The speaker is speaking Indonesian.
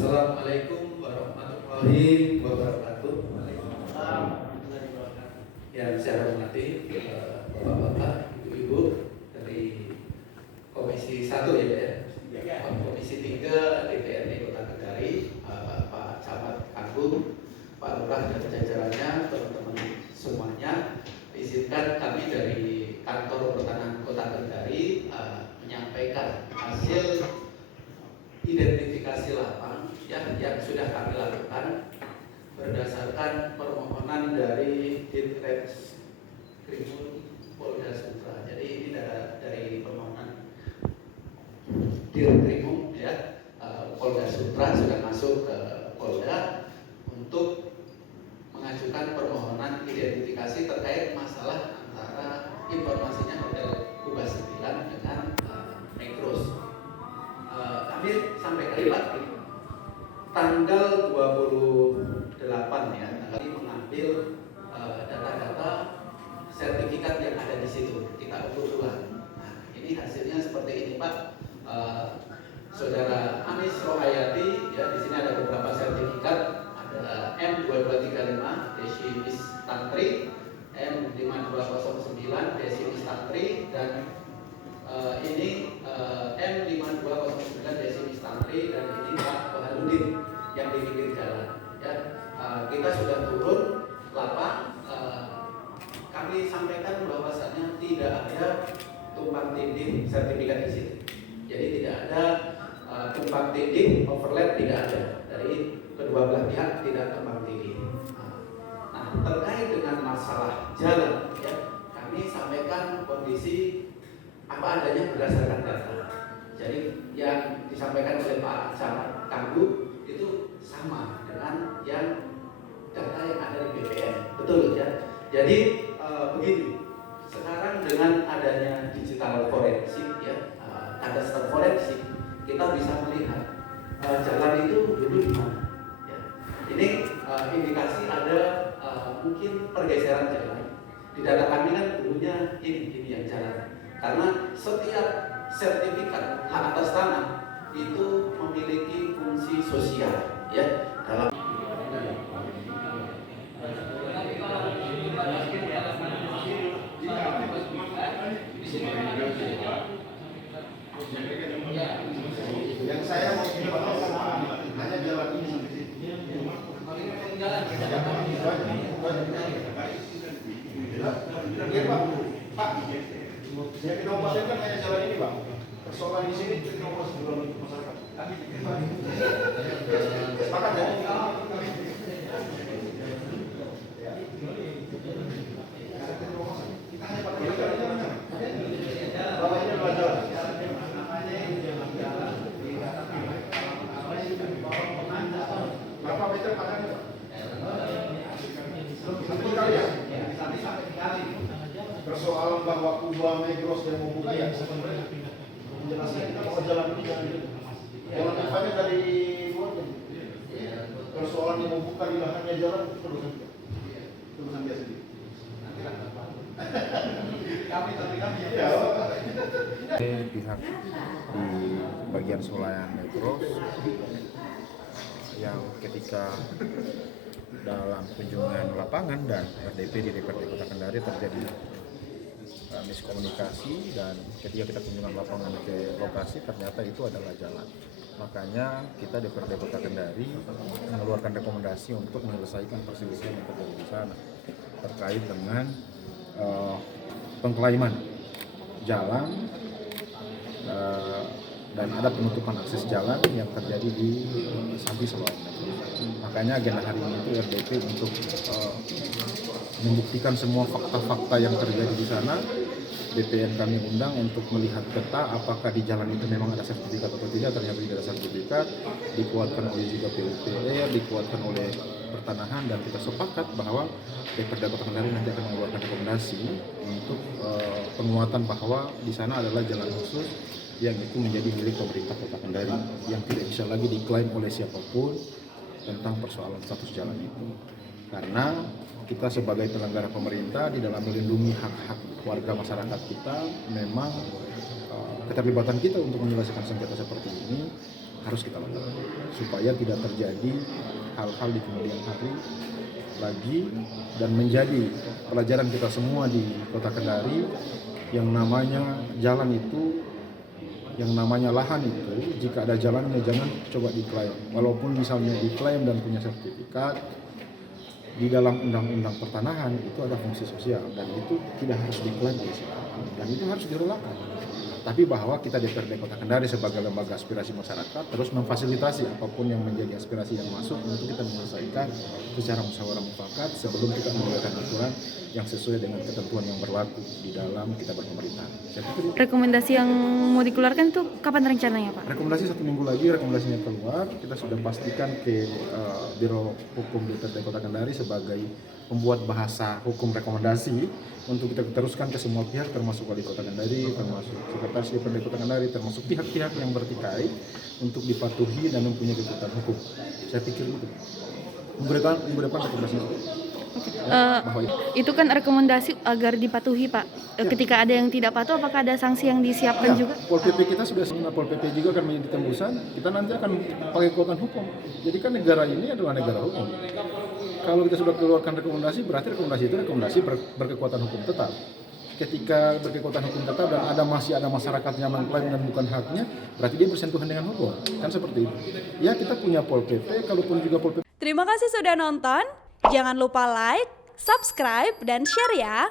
Assalamualaikum warahmatullahi wabarakatuh. Yang saya hormati Bapak-bapak, Ibu-ibu dari Komisi 1 ya, Komisi 3 DPRD Kota Kendari, Pak Camat Agung, Pak Lurah dan jajarannya, teman-teman semuanya. Izinkan kami dari Kantor Pertanahan Kota Kendari menyampaikan hasil identifikasi lapang yang sudah kami lakukan berdasarkan permohonan dari Ditreskrimum Polda Sutra. Jadi ini dari permohonan Ditreskrimum ya, Polda Sutra sudah masuk ke Polda untuk mengajukan permohonan identifikasi terkait masalah antara informasinya Hotel Kuba 9 dengan Migros. Kami sampaikan lagi tanggal 28 ya, kami mengambil data-data sertifikat yang ada di situ, kita ukur ulang. Nah, ini hasilnya seperti ini Pak. Saudara Anis Rohayati ya, di sini ada beberapa sertifikat, ada M2235 Desimis Tantri, M5209 Desimis Tantri, dan ini M5209 Desimis Tantri, dan ini Pak Baharudin yang di pinggir jalan ya. Kita sudah turun lapang, kami sampaikan bahwasannya tidak ada tumpang tindih sertifikat di situ. Jadi tidak ada tumpang tindih, overlap tidak ada, dari kedua belah pihak tidak tumpang tindih. Nah, terkait dengan masalah jalan ya, kami sampaikan kondisi apa adanya berdasarkan data. Jadi yang disampaikan oleh Pak Camat Kanggu itu sama dengan yang data yang ada di BPN, betul ya. Jadi begini, sekarang dengan adanya digital forensik ya, kadaster forensik, kita bisa melihat jalan itu dulu di mana. Ya. Ini indikasi ada mungkin pergeseran jalan. Di data kami kan dulunya ini yang jalan. Karena setiap sertifikat hak atas tanah itu memiliki fungsi sosial ya dalam yang saya mau hanya jalan ini Pak, yang kita upayakan hanya jalan ini, Bang. Persoalan di sini kita upayakan dulu masyarakat. Sepakat ya? Kita hanya pakai jalan. Bahwa ini adalah jalan. Berapa meter panjangnya? Sampai kali ya? Persoalan bahwa Kuba Migros dan membuka ya menjelaskan kita mau jalan ini jalan depannya dari luar. Persoalan yang membuka di lahannya jalan terusan dia sendiri. Kami ya. Pihak di bagian swalayan Migros yang ketika dalam kunjungan lapangan dan RDP di DPRD Kota Kendari terjadi miskomunikasi, dan ketika kita kunjungan lapangan ke lokasi ternyata itu adalah jalan. Makanya kita DPRD Kota Kendari mengeluarkan rekomendasi untuk menyelesaikan perselisihan yang terjadi di sana terkait dengan pengklaiman jalan dan ada penutupan akses jalan yang terjadi di Sampi Swalayan. Makanya agenda hari ini itu RDP untuk membuktikan semua fakta-fakta yang terjadi di sana. BPN kami undang untuk melihat peta apakah di jalan itu memang ada sertifikat atau tidak. Ternyata tidak ada sertifikat, dikuatkan oleh juga PUPR, dikuatkan oleh pertanahan, dan kita sepakat bahwa DPRD Kota Kendari nanti akan mengeluarkan rekomendasi untuk penguatan bahwa di sana adalah jalan khusus yang itu menjadi milik pemerintah Kota Kendari, yang tidak bisa lagi diklaim oleh siapapun tentang persoalan status jalan itu. Karena kita sebagai penyelenggara pemerintah di dalam melindungi hak-hak warga masyarakat kita, memang keterlibatan kita untuk menyelesaikan sengketa seperti ini harus kita lakukan supaya tidak terjadi hal-hal di kemudian hari lagi dan menjadi pelajaran kita semua di Kota Kendari yang namanya jalan itu, yang namanya lahan itu, jika ada jalannya jangan coba diklaim. Walaupun misalnya diklaim dan punya sertifikat, di dalam undang-undang pertanahan itu ada fungsi sosial dan itu tidak harus diklaim oleh siapapun dan itu harus direlakan. Tapi bahwa kita DPRD Kota Kendari sebagai lembaga aspirasi masyarakat terus memfasilitasi apapun yang menjadi aspirasi yang masuk untuk kita menyelesaikan secara musyawarah mufakat sebelum kita membuatkan aturan yang sesuai dengan ketentuan yang berlaku di dalam kita berpemerintahan. Saya pikir Rekomendasi yang mau dikeluarkan itu kapan rencananya, Pak? rekomendasi 1 minggu lagi rekomendasinya keluar, kita sudah pastikan ke Biro Hukum DPRD Kota Kendari sebagai pembuat bahasa hukum rekomendasi untuk kita teruskan ke semua pihak termasuk Wali Kota Kendari, termasuk Sekretaris DPRD Kota Kendari, termasuk pihak-pihak yang bertikai untuk dipatuhi dan mempunyai kekuatan hukum. Saya pikir itu memberikan rekomendasi itu. Bahwa Itu kan rekomendasi agar dipatuhi, Pak. Ketika ada yang tidak patuh, apakah ada sanksi yang disiapkan juga? Pol PP kita sudah siap, Pol PP juga akan menjadi tembusan. Kita nanti akan pakai kekuatan hukum. Jadi kan negara ini adalah negara hukum. Kalau kita sudah keluarkan rekomendasi, berarti rekomendasi itu berkekuatan hukum tetap. Ketika berkekuatan hukum tetap dan masih ada masyarakat yang mengklaim dan bukan haknya, berarti dia bersentuhan dengan hukum. Kan seperti itu. Ya kita punya Pol PP, kalaupun juga Pol PP. Terima kasih sudah nonton. Jangan lupa like, subscribe, dan share ya.